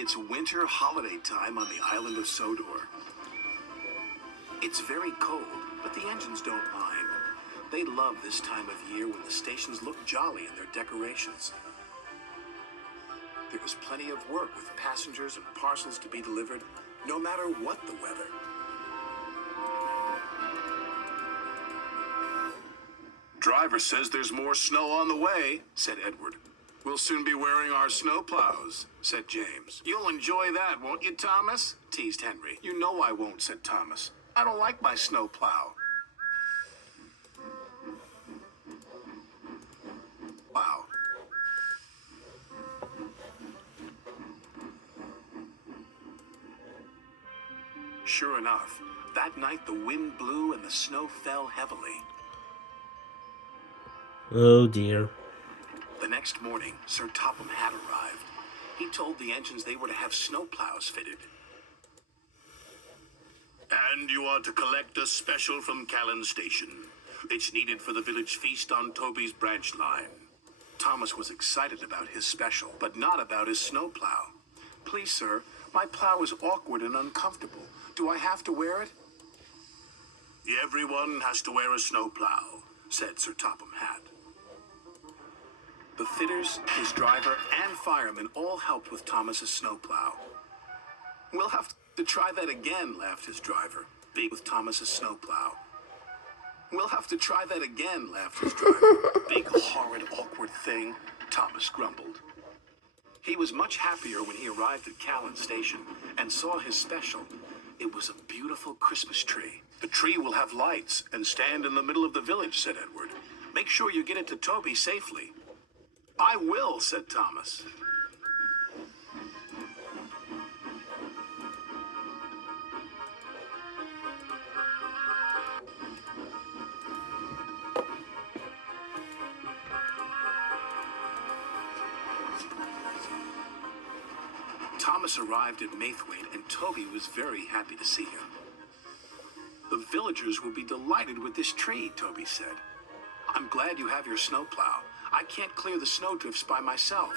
It's winter holiday time on the island of Sodor. It's very cold, but the engines don't mind. They love this time of year when the stations look jolly in their decorations. There was plenty of work with passengers and parcels to be delivered, no matter what the weather. Driver says there's more snow on the way, said Edward. We'll soon be wearing our snow plows, said James. You'll enjoy that, won't you, Thomas? Teased Henry. You know I won't, said Thomas. I don't like my snow plow. Wow. Sure enough, that night the wind blew and the snow fell heavily. Oh dear. The next morning, Sir Topham Hatt arrived. He told the engines they were to have snow plows fitted. And you are to collect a special from Callan Station. It's needed for the village feast on Toby's branch line. Thomas was excited about his special, but not about his snow plow. Please, sir, my plow is awkward and uncomfortable. Do I have to wear it? Everyone has to wear a snow plow, said Sir Topham Hatt. The fitters, his driver, and firemen all helped with Thomas's snowplow. We'll have to try that again, laughed his driver. Big with Thomas's snowplow. We'll have to try that again, laughed his driver. Big, horrid, awkward thing, Thomas grumbled. He was much happier when he arrived at Callan Station and saw his special. It was a beautiful Christmas tree. The tree will have lights and stand in the middle of the village, said Edward. Make sure you get it to Toby safely. I will, said Thomas. Thomas arrived at Maithwaite, and Toby was very happy to see him. The villagers will be delighted with this tree, Toby said. I'm glad you have your snowplow. I can't clear the snowdrifts by myself.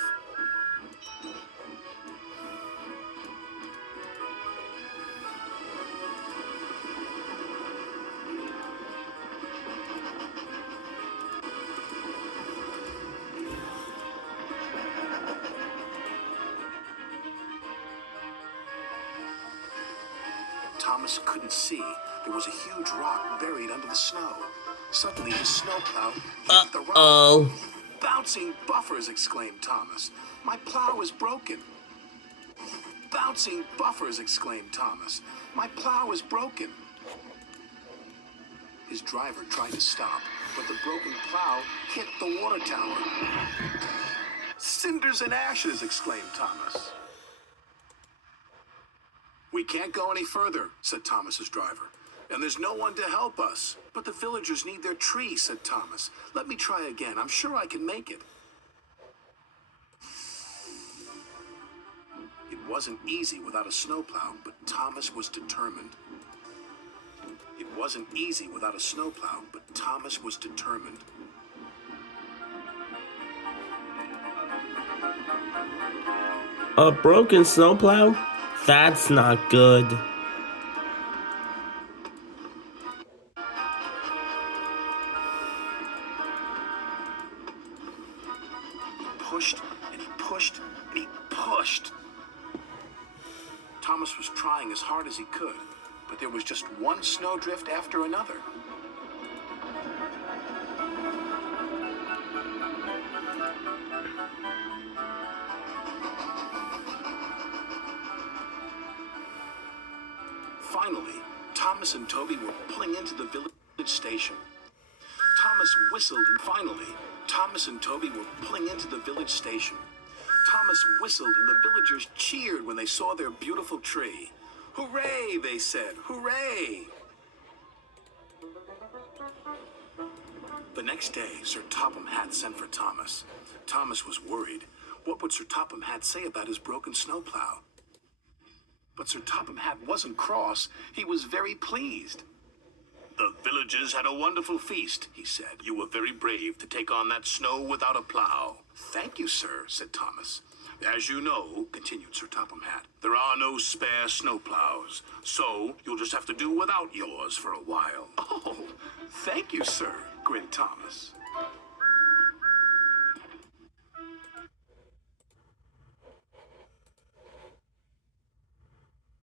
Thomas couldn't see. There was a huge rock buried under the snow. Suddenly, his snowplow hit the rock. Uh-oh. Bouncing buffers, exclaimed Thomas. My plow is broken. Bouncing buffers, exclaimed Thomas. My plow is broken. His driver tried to stop, but the broken plow hit the water tower. Cinders and ashes, exclaimed Thomas. We can't go any further, said Thomas's driver. And there's no one to help us. But the villagers need their tree, said Thomas. Let me try again. I'm sure I can make it. It wasn't easy without a snowplow, but Thomas was determined. It wasn't easy without a snowplow, but Thomas was determined. A broken snowplow? That's not good. Pushed and he pushed and he pushed. Thomas was trying as hard as he could, but there was just one snowdrift after another. Finally, Thomas and Toby were pulling into the village station. Thomas whistled, and finally, Thomas and Toby were pulling into the village station. Thomas whistled, and the villagers cheered when they saw their beautiful tree. Hooray, they said, hooray! The next day, Sir Topham Hatt sent for Thomas. Thomas was worried. What would Sir Topham Hatt say about his broken snowplow? But Sir Topham Hatt wasn't cross. He was very pleased. The villagers had a wonderful feast, he said. You were very brave to take on that snow without a plow. Thank you, sir, said Thomas. As you know, continued Sir Topham Hatt, there are no spare snowplows, so you'll just have to do without yours for a while. Oh, thank you, sir, grinned Thomas.